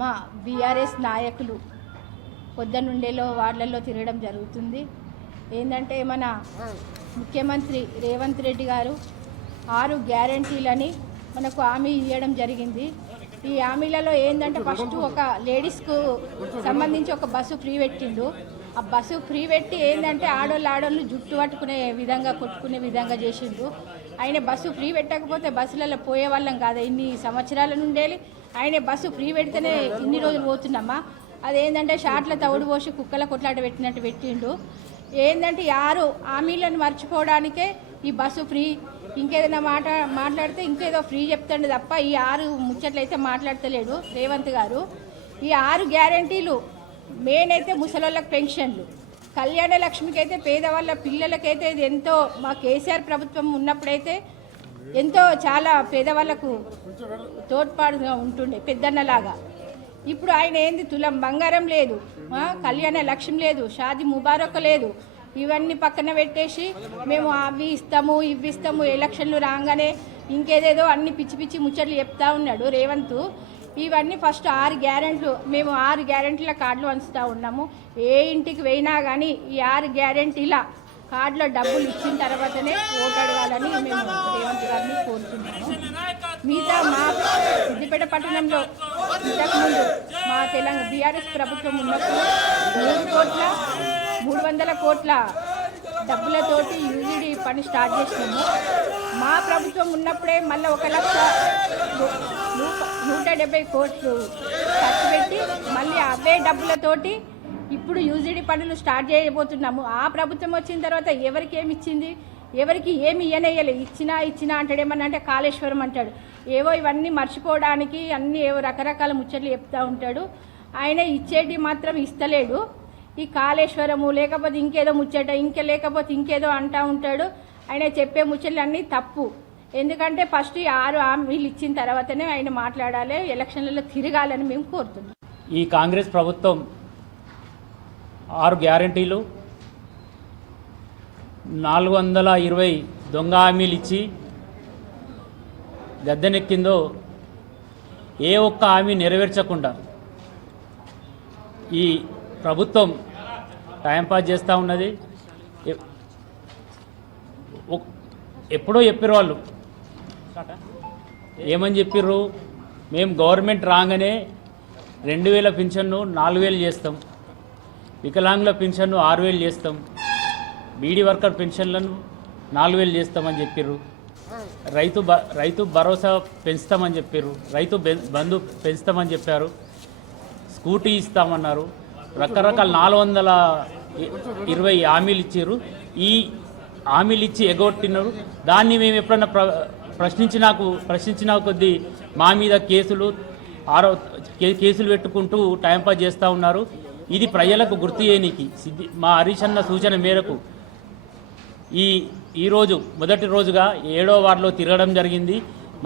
మా బీఆర్ఎస్ నాయకులు పొద్దున్నుండేలో వార్డులలో తిరగడం జరుగుతుంది. ఏంటంటే మన ముఖ్యమంత్రి రేవంత్ రెడ్డి గారు 6 గ్యారంటీలని మనకు హామీ ఇవ్వడం జరిగింది. ఈ హామీలలో ఏంటంటే ఫస్ట్ ఒక లేడీస్కు సంబంధించి ఒక బస్సు ఫ్రీ పెట్టిండు. ఆ బస్సు ఫ్రీ పెట్టి ఏంటంటే ఆడోళ్ళు జుట్టు పట్టుకునే విధంగా కొట్టుకునే విధంగా చేసిండు. ఆయన బస్సు ఫ్రీ పెట్టకపోతే బస్సులలో పోయే వాళ్ళం కాదు. ఇన్ని సంవత్సరాల నుండేలి ఆయన బస్సు ఫ్రీ పెడితేనే ఇన్ని రోజులు పోతున్నామా. అదేంటంటే షాట్ల తవుడు పోసి కుక్కల కొట్లాట పెట్టినట్టు పెట్టిండు. ఏంటంటే 6 హామీలను మర్చిపోవడానికే ఈ బస్సు ఫ్రీ, ఇంకేదైనా మాట్లాడితే ఇంకేదో ఫ్రీ చెప్తాడు తప్ప ఈ 6 ముచ్చట్లయితే మాట్లాడతలేడు రేవంత్ గారు. ఈ 6 గ్యారంటీలు మెయిన్ అయితే ముసలోళ్ళకి పెన్షన్లు, కళ్యాణ లక్ష్మికి అయితే పేదవాళ్ళ పిల్లలకైతే ఇది ఎంతో మా కేసీఆర్ ప్రభుత్వం ఉన్నప్పుడైతే ఎంతో చాలా పేదవాళ్ళకు తోడ్పాటుగా ఉంటుండే పెద్దన్నలాగా. ఇప్పుడు ఆయన ఏంది తులం బంగారం లేదు, కళ్యాణ లక్ష్మి లేదు, షాది ముబారక్ లేదు, ఇవన్నీ పక్కన పెట్టేసి మేము అవి ఇస్తాము ఇవి ఇస్తాము, ఎలక్షన్లు రాగానే ఇంకేదేదో అన్ని పిచ్చి పిచ్చి ముచ్చట్లు చెప్తా ఉన్నాడు రేవంత్. ఇవన్నీ ఫస్ట్ 6 గ్యారెంట్లు మేము 6 గ్యారెంటీల కార్డులు వంచుతూ ఉన్నాము. ఏ ఇంటికి పోయినా కానీ ఈ 6 గ్యారెంటీల కార్డులో డబ్బులు ఇచ్చిన తర్వాతనే ఓటు అడగాలని మేము రేవంత్ గారిని కోరుతున్నాము. మిగతా మా సిద్దిపేట పట్టణంలో ఇంతకుముందు మా తెలంగాణ బీఆర్ఎస్ ప్రభుత్వం ఉన్నప్పుడు 300 కోట్ల డబ్బులతోటి యూజీడీ పని స్టార్ట్ చేసినాము. మా ప్రభుత్వం ఉన్నప్పుడే మళ్ళీ 1,170 కోట్లు ఖర్చు పెట్టి మళ్ళీ అవే డబ్బులతోటి ఇప్పుడు యూజీడీ పనులు స్టార్ట్ చేయబోతున్నాము. ఆ ప్రభుత్వం వచ్చిన తర్వాత ఎవరికి ఏమి ఇచ్చింది, ఎవరికి ఏమి ఇయ్యనేయలే. ఇచ్చినా అంటాడేమన్నా అంటే కాళేశ్వరం అంటాడు. ఏవో ఇవన్నీ మర్చిపోవడానికి అన్నీ ఏవో రకరకాల ముచ్చట్లు చెప్తూ ఉంటాడు. ఆయన ఇచ్చేటి మాత్రం ఇస్తలేడు. ఈ కాళేశ్వరము లేకపోతే ఇంకేదో ముచ్చట లేకపోతే ఇంకేదో అంటూ ఉంటాడు. ఆయన చెప్పే ముచ్చట్లు అన్నీ తప్పు. ఎందుకంటే ఫస్ట్ 6 హామీలు ఇచ్చిన తర్వాతనే ఆయన మాట్లాడాలి, ఎలక్షన్లలో తిరగాలని మేము కోరుతున్నాం. ఈ కాంగ్రెస్ ప్రభుత్వం 6 గ్యారంటీలు 420 దొంగ హామీలు ఇచ్చి గద్దెనెక్కిందో ఏ ఒక్క హామీ నెరవేర్చకుండా ఈ ప్రభుత్వం టైంపాస్ చేస్తూ ఉన్నది. ఎప్పుడో చెప్పారు వాళ్ళు, ఏమని చెప్పిర్రు, మేము గవర్నమెంట్ రాగానే 2000 పింఛన్ను 4000 చేస్తాం, వికలాంగుల పెన్షన్ను 6000 చేస్తాం, బీడీ వర్కర్ పెన్షన్లను 4000 చేస్తామని చెప్పారు. రైతు భరోసా పెంచుతామని చెప్పారు, రైతు బంధు పెంచుతామని చెప్పారు, స్కూటీ ఇస్తామన్నారు, రకరకాల 420 హామీలు ఇచ్చారు. ఈ హామీలు ఇచ్చి ఎగొట్టినారు. దాన్ని మేము ఎప్పుడన్నా ప్రశ్నించిన కొద్దీ మా మీద కేసులు పెట్టుకుంటూ టైంపాస్ చేస్తూ ఉన్నారు. ఇది ప్రజలకు గుర్తు చేయనీకి మా హరీష్ అన్న సూచన మేరకు ఈరోజు మొదటి రోజుగా 7వ వార్డులో తిరగడం జరిగింది.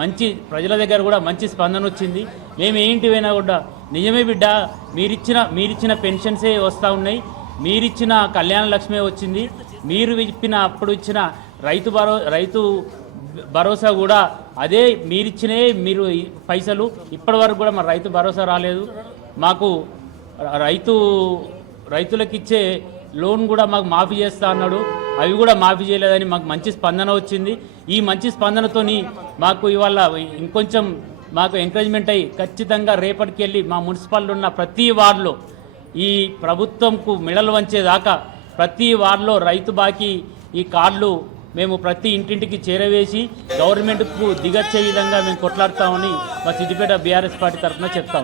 మంచి ప్రజల దగ్గర కూడా మంచి స్పందన వచ్చింది. మేము ఏంటివైనా కూడా నిజమే బిడ్డ, మీరిచ్చిన పెన్షన్సే వస్తూ ఉన్నాయి, మీరిచ్చిన కళ్యాణ లక్ష్మే వచ్చింది, మీరు అప్పుడు ఇచ్చిన రైతు భరోసా కూడా అదే మీరిచ్చినే మీరు పైసలు ఇప్పటి వరకు కూడా మా రైతు భరోసా రాలేదు. మాకు రైతులకు ఇచ్చే లోన్ కూడా మాకు మాఫీ చేస్తా అన్నాడు, అవి కూడా మాఫీ చేయలేదని మాకు మంచి స్పందన వచ్చింది. ఈ మంచి స్పందనతోని మాకు ఇవాళ ఇంకొంచెం మాకు ఎంకరేజ్మెంట్ అయ్యి ఖచ్చితంగా రేపటికి వెళ్ళి మా మున్సిపాలిటీ ఉన్న ప్రతి వార్డులో ఈ ప్రభుత్వంకు మెడలు వంచేదాకా ప్రతి వార్డులో రైతు బాకీ ఈ కార్డులు మేము ప్రతి ఇంటింటికి చేరవేసి గవర్నమెంట్కు దిగచ్చే విధంగా మేము కొట్లాడతామని మా సిద్దిపేట బీఆర్ఎస్ పార్టీ తరఫున చెప్తాం.